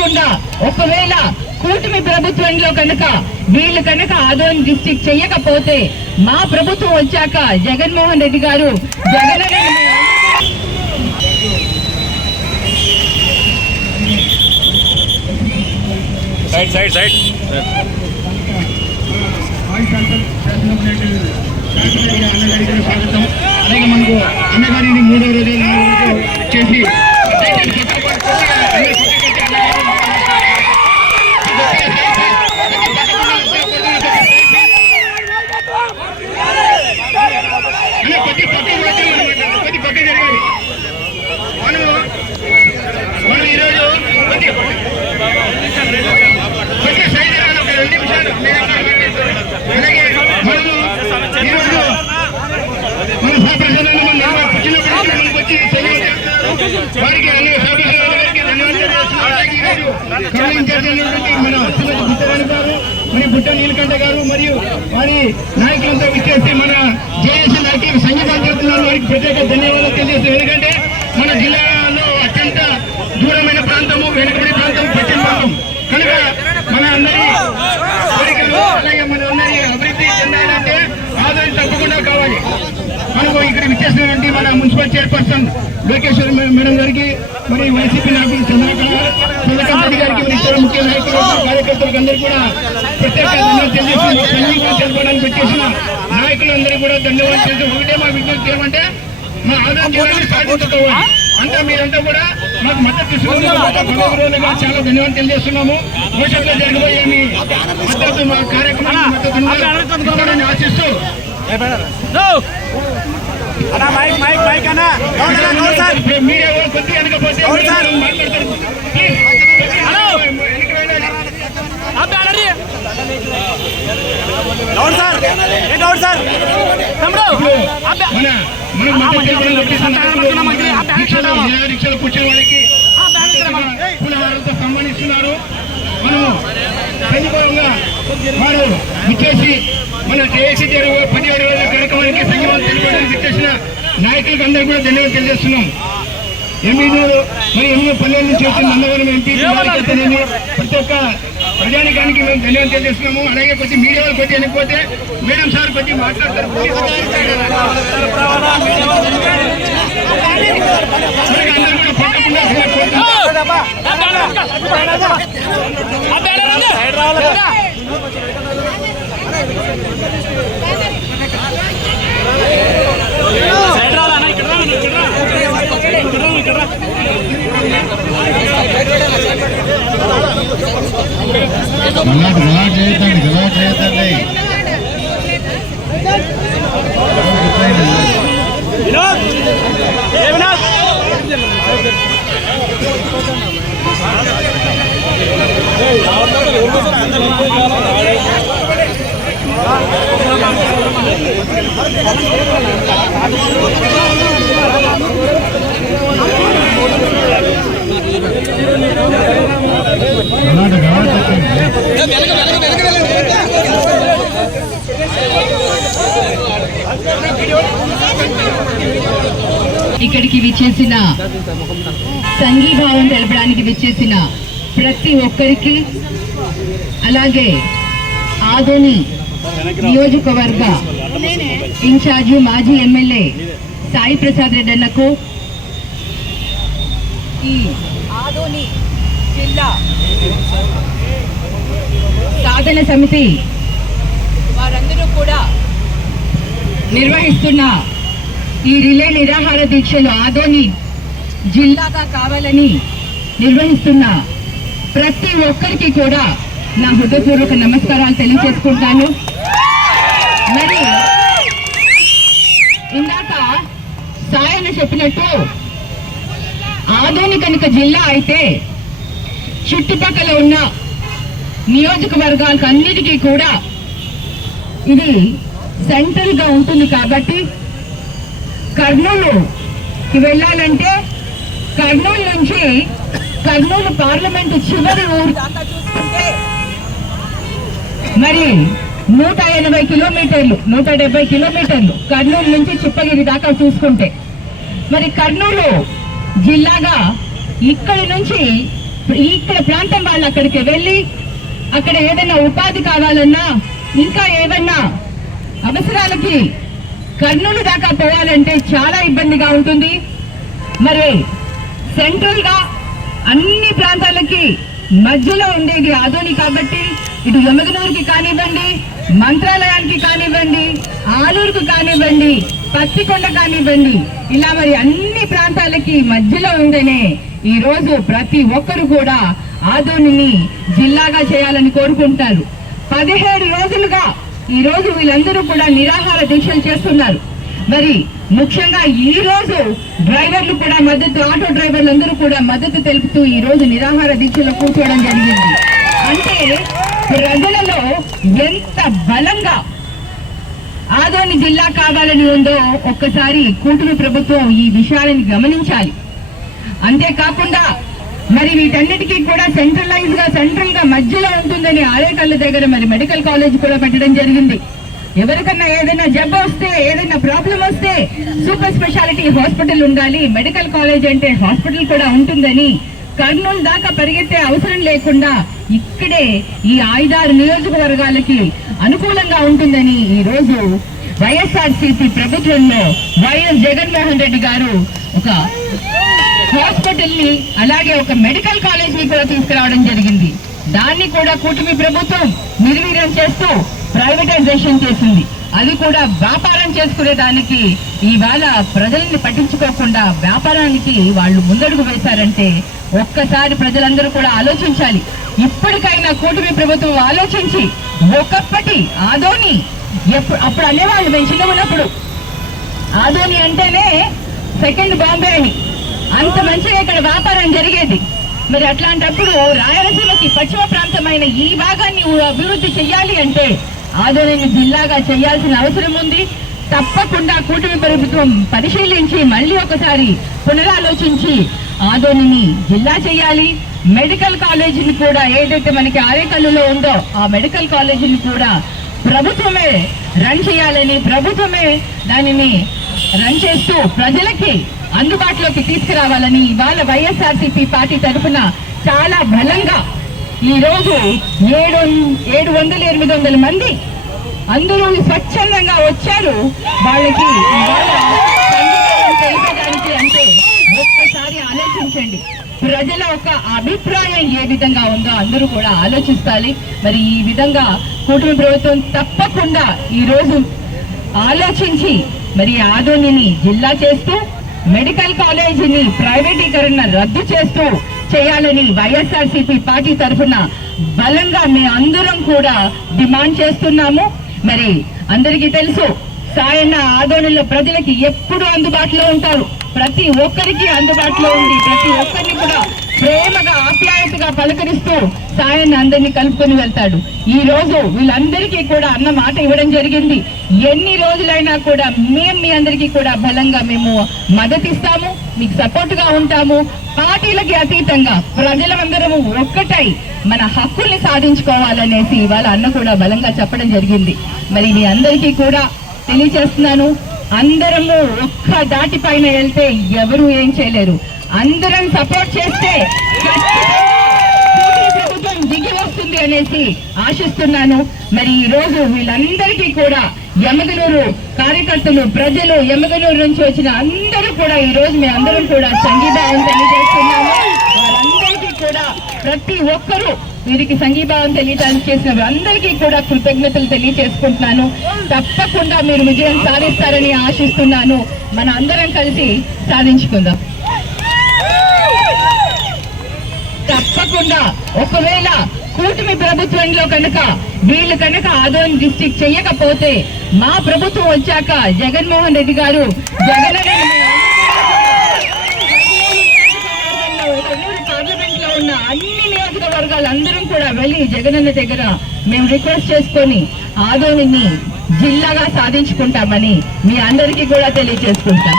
తప్పకుండా ఒకవేళ కూటమి ప్రభుత్వంలో కనుక వీళ్ళు కనుక ఆదోని డిస్టిక్ చెయ్యకపోతే మా ప్రభుత్వం వచ్చాక జగన్మోహన్ రెడ్డి గారు జగన్ సైడ్ సైడ్ సైడ్ అలాగే మనకు అన్నగారిని మూడో రోజు చేసి అన్న కొద్ది పక్కన పెట్టాలి, కొద్ది పక్కన జరగాలి మనం మనం ఈరోజు కొద్ది కొద్ది సైడ్ జరగాలి ఒక రెండు నిమిషాలు అలాగే మనము ఈరోజు మన సాప్రసన్న మన వచ్చినప్పుడు మనకు వచ్చి సెలవు చేస్తున్నారు. వారికి అన్ని సాప్రసన్న గారికి ధన్యవాదాలు చేస్తున్నాను. అలాగే ఈరోజు కళ ఇన్ఛార్జ్ అయినటువంటి మన శ్రీమతి బుట్టరాణి గారు మరియు నీలకంఠ గారు మరియు వారి నాయకులంతా విచ్చేసి మన జేఏసీ నాయకులకు సంగీతం చేస్తున్నారు వారికి ప్రత్యేక ధన్యవాదాలు తెలియజేస్తాం ఎందుకంటే మన జిల్లాలో అత్యంత దూరమైన ప్రాంతము వెనుకబడి ప్రాంతం పశ్చిమ ప్రాంతం. కనుక మన అందరి కోరికలు అలాగే మన అందరి అభివృద్ధి చెందాలంటే ఆదాయం తప్పకుండా కావాలి. మనకు ఇక్కడ విచ్చేసినటువంటి మన మున్సిపల్ చైర్పర్సన్ లోకేశ్వర్ మేడం గారికి మరి వైసీపీ నాయకులు చంద్రకళ చంద్రకాంత్ గారికి మరి ఇతర ముఖ్య నాయకులు కార్యకర్తలకు అందరికీ కూడా ప్రత్యేక తెలియజేసి సంఘీభావం తెలపడానికి వచ్చేసిన నాయకులందరూ కూడా ధన్యవాదాలు చేసి ఒకటే మా విజ్ఞప్తి ఏమంటే మా జిల్లాని సాధించుకోవాలి అంతా మీరంతా కూడా మాకు మద్దతు చాలా ధన్యవాదాలు తెలియజేస్తున్నాము. భవిష్యత్తులో జరగబోయే మీ మద్దతు మా కార్యక్రమానికి మద్దతు ఆశిస్తూ అన్నా మైక్ మైక్ మైక్ అన్నా. గౌడ్ అన్నా Goud sir. Sir. Goud sir. ఏ గౌడ్ సార్? తమ్ముడు. మన మన దీక్షలు కూర్చున్న వారికి పులిహారంతో సన్మానిస్తున్నారు మనము సంఘీభావంగా వారు విచ్చేసి మన జేఏసీ జరుగు పదిహేడు రోజుల విచ్చేసిన నాయకులకు అందరూ కూడా ధన్యవాదాలు తెలియజేస్తున్నాం. ఎమ్మిదూరు మరి ఎనిమిది పల్లెల నుంచి వచ్చిన నందవరం ఎంపీ ప్రతి ఒక్క ప్రజానికానికి మేము ధన్యవాదాలు తెలియజేస్తున్నాము. అలాగే కొద్ది మీడియా వాళ్ళు కొద్ది వెళ్ళిపోతే మేడం సార్ కొద్ది మాట్లాడతారు. గలాట్ గలాట్ చేయొద్దండి గలాట్ చేయొద్దండి వినోద్ ఇక్కడికి విచ్చేసిన సంఘీభావం తెలపడానికి విచ్చేసిన ప్రతి ఒక్కరికి అలాగే ఆదోని నియోజకవర్గ ఇన్ఛార్జి మాజీ ఎమ్మెల్యే సాయి ప్రసాద్ రెడ్డి అన్నకు ఆదోని జిల్లా సాధన సమితి వారందరూ కూడా నిర్వహిస్తున్న ఈ రిలే నిరాహార దీక్షలు ఆదోని జిల్లాగా కావాలని నిర్వహిస్తున్న ప్రతి ఒక్కరికి కూడా నా హృదయపూర్వక నమస్కారాలు తెలియజేసుకుంటాను. మరి ఇందాక సాయన చెప్పినట్టు ఆదోని కనుక జిల్లా అయితే చుట్టుపక్కల ఉన్న నియోజకవర్గాలకు అన్నిటికీ కూడా ఇది సెంట్రల్గా ఉంటుంది కాబట్టి కర్నూలుకి వెళ్ళాలంటే కర్నూలు నుంచి కర్నూలు పార్లమెంటు చివరి ఊరు. దాకా చూసుకుంటే మరి నూట ఎనభై కిలోమీటర్లు నూట డెబ్బై కిలోమీటర్లు కర్నూలు నుంచి చిప్పగిరి దాకా చూసుకుంటే. మరి కర్నూలు జిల్లాగా ఇక్కడి నుంచి ఇక్కడ ప్రాంతం వాళ్ళు అక్కడికి వెళ్ళి అక్కడ ఏదైనా ఉపాధి కావాలన్నా ఇంకా ఏదన్నా అవసరాలకి కర్నూలు దాకా పోవాలంటే చాలా ఇబ్బందిగా ఉంటుంది. మరి సెంట్రల్గా అన్ని ప్రాంతాలకి మధ్యలో ఉండేది ఆదోని కాబట్టి ఇటు యమగనూరుకి కానివ్వండి మంత్రాలయానికి కానివ్వండి ఆలూరుకు కానివ్వండి పత్తికొండ కానివ్వండి ఇలా మరి అన్ని ప్రాంతాలకి మధ్యలో ఉందనే ఈ రోజు ప్రతి ఒక్కరు కూడా ఆదోనిని జిల్లాగా చేయాలని కోరుకుంటారు. పదిహేడు రోజులుగా ఈ రోజు వీళ్ళందరూ కూడా నిరాహార దీక్షలు చేస్తున్నారు. మరి ముఖ్యంగా ఈ రోజు డ్రైవర్లు కూడా మద్దతు ఆటో డ్రైవర్లు అందరూ కూడా మద్దతు తెలుపుతూ ఈ రోజు నిరాహార దీక్షలో కూర్చోవడం జరిగింది. అంటే ప్రజలలో ఎంత బలంగా ఆదోని జిల్లా కావాలని ఉందో ఒక్కసారి కూటమి ప్రభుత్వం ఈ విషయాలను గమనించాలి. అంతేకాకుండా మరి వీటన్నిటికీ కూడా సెంట్రలైజ్గా సెంట్రల్గా మధ్యలో ఉంటుందని ఆరేకళ్ళ దగ్గర మరి మెడికల్ కాలేజ్ కూడా పెట్టడం జరిగింది. ఎవరికన్నా ఏదైనా జబ్బు వస్తే ఏదైనా ప్రాబ్లం వస్తే సూపర్ స్పెషాలిటీ హాస్పిటల్ ఉండాలి. మెడికల్ కాలేజ్ అంటే హాస్పిటల్ కూడా ఉంటుందని కర్నూలు దాకా పరిగెత్తే అవసరం లేకుండా ఇక్కడే ఈ ఐదారు నియోజకవర్గాలకి అనుకూలంగా ఉంటుందని ఈ రోజు వైఎస్ఆర్ ప్రభుత్వంలో వైఎస్ జగన్మోహన్ రెడ్డి గారు ఒక హాస్పిటల్ని అలాగే ఒక మెడికల్ కాలేజ్ని కూడా తీసుకురావడం జరిగింది. దాన్ని కూడా కూటమి ప్రభుత్వం నిర్వీర్యం చేస్తూ ప్రైవేటైజేషన్ చేసింది. అది కూడా వ్యాపారం చేసుకునే దానికి ఇవాళ ప్రజల్ని పట్టించుకోకుండా వ్యాపారానికి వాళ్ళు ముందడుగు వేశారంటే ఒక్కసారి ప్రజలందరూ కూడా ఆలోచించాలి. ఇప్పటికైనా కూటమి ప్రభుత్వం ఆలోచించి ఒకప్పటి ఆదోని ఎప్పుడు అప్పుడు అనేవాళ్ళు మేము చిన్న ఉన్నప్పుడు. ఆదోని అంటేనే సెకండ్ బాంబే అని. అంత మంచిగా ఇక్కడ వ్యాపారం జరిగేది. మరి అట్లాంటప్పుడు రాయలసీమకి పశ్చిమ ప్రాంతమైన ఈ భాగాన్ని అభివృద్ధి చెయ్యాలి అంటే ఆదోనిని జిల్లాగా చేయాల్సిన అవసరం ఉంది. తప్పకుండా కూటమి ప్రభుత్వం పరిశీలించి మళ్ళీ ఒకసారి పునరాలోచించి ఆదోనిని జిల్లా చేయాలి. మెడికల్ కాలేజీని కూడా ఏదైతే మనకి ఆరేకల్లులో ఉందో ఆ మెడికల్ కాలేజీని కూడా ప్రభుత్వమే రన్ చేయాలని ప్రభుత్వమే దానిని రన్ చేస్తూ ప్రజలకి అందుబాటులోకి తీసుకురావాలని ఇవాళ వైఎస్ఆర్సీపీ పార్టీ తరఫున చాలా బలంగా ఈ రోజు ఏడు ఏడు వందల ఎనిమిది వందల మంది అందరూ స్వచ్ఛందంగా వచ్చారు. వాళ్ళకి తెలిపడానికి అంటే ఒక్కసారి ఆలోచించండి. ప్రజల ఒక అభిప్రాయం ఏ విధంగా ఉందో అందరూ కూడా ఆలోచిస్తాలి. మరి ఈ విధంగా కూటమి ప్రభుత్వం తప్పకుండా ఈ రోజు ఆలోచించి మరి ఆదోనిని జిల్లా చేస్తూ మెడికల్ కాలేజీని ప్రైవేటీకరణ రద్దు చేస్తూ చేయాలని వైఎస్ఆర్సీపీ పార్టీ తరఫున బలంగా మీ అందరం కూడా డిమాండ్ చేస్తున్నాము. మరి అందరికీ తెలుసు సాయన్న ఆదోళనలో ప్రజలకి ఎప్పుడు అందుబాటులో ఉంటారు. ప్రతి ఒక్కరికి అందుబాటులో ఉంది ప్రతి ఒక్కరిని కూడా ప్రేమగా ఆప్యాయతగా పలకరిస్తూ సాయన్న అందరినీ కలుపుకొని వెళ్తాడు. ఈ రోజు వీళ్ళందరికీ కూడా అన్న మాట ఇవ్వడం జరిగింది. ఎన్ని రోజులైనా కూడా మేము మీ అందరికీ కూడా బలంగా మేము మద్దతిస్తాము మీకు సపోర్ట్గా ఉంటాము. పార్టీలకి అతీతంగా ప్రజలందరము ఒక్కటై మన హక్కుల్ని సాధించుకోవాలనేసి ఇవాళ అన్న కూడా బలంగా చెప్పడం జరిగింది. మరి మీ అందరికీ కూడా తెలియచేస్తున్నాను అందరము ఒక్క దాటి పైన వెళ్తే ఎవరు ఏం చేయలేరు. అందరం సపోర్ట్ చేస్తే ప్రభుత్వం దిగి వస్తుంది అనేసి ఆశిస్తున్నాను. మరి ఈ రోజు వీళ్ళందరికీ కూడా యమగనూరు కార్యకర్తలు ప్రజలు యమగనూరు నుంచి వచ్చిన అందరూ కూడా ఈ రోజు మీ అందరం కూడా సంఘీభావం తెలియజేస్తున్నాము. వారందరికీ కూడా ప్రతి ఒక్కరూ వీరికి సంఘీభావం తెలియటానికి చేసిన అందరికీ కూడా కృతజ్ఞతలు తెలియజేసుకుంటున్నాను తప్పకుండా మీరు విజయం సాధిస్తారని ఆశిస్తున్నాను. మన అందరం కలిసి సాధించుకుందాం. తప్పకుండా ఒకవేళ కూటమి ప్రభుత్వంలో కనుక వీళ్ళు కనుక ఆదోని డిస్టిక్ చెయ్యకపోతే మా ప్రభుత్వం వచ్చాక జగన్మోహన్ రెడ్డి గారు జగన్ పార్లమెంట్లో ఉన్న అన్ని నియోజకవర్గాలు అందరం కూడా వెళ్ళి జగనన్న దగ్గర మేము రిక్వెస్ట్ చేసుకొని ఆదోనిని జిల్లాగా సాధించుకుంటామని మీ అందరికీ కూడా తెలియజేసుకుంటాం.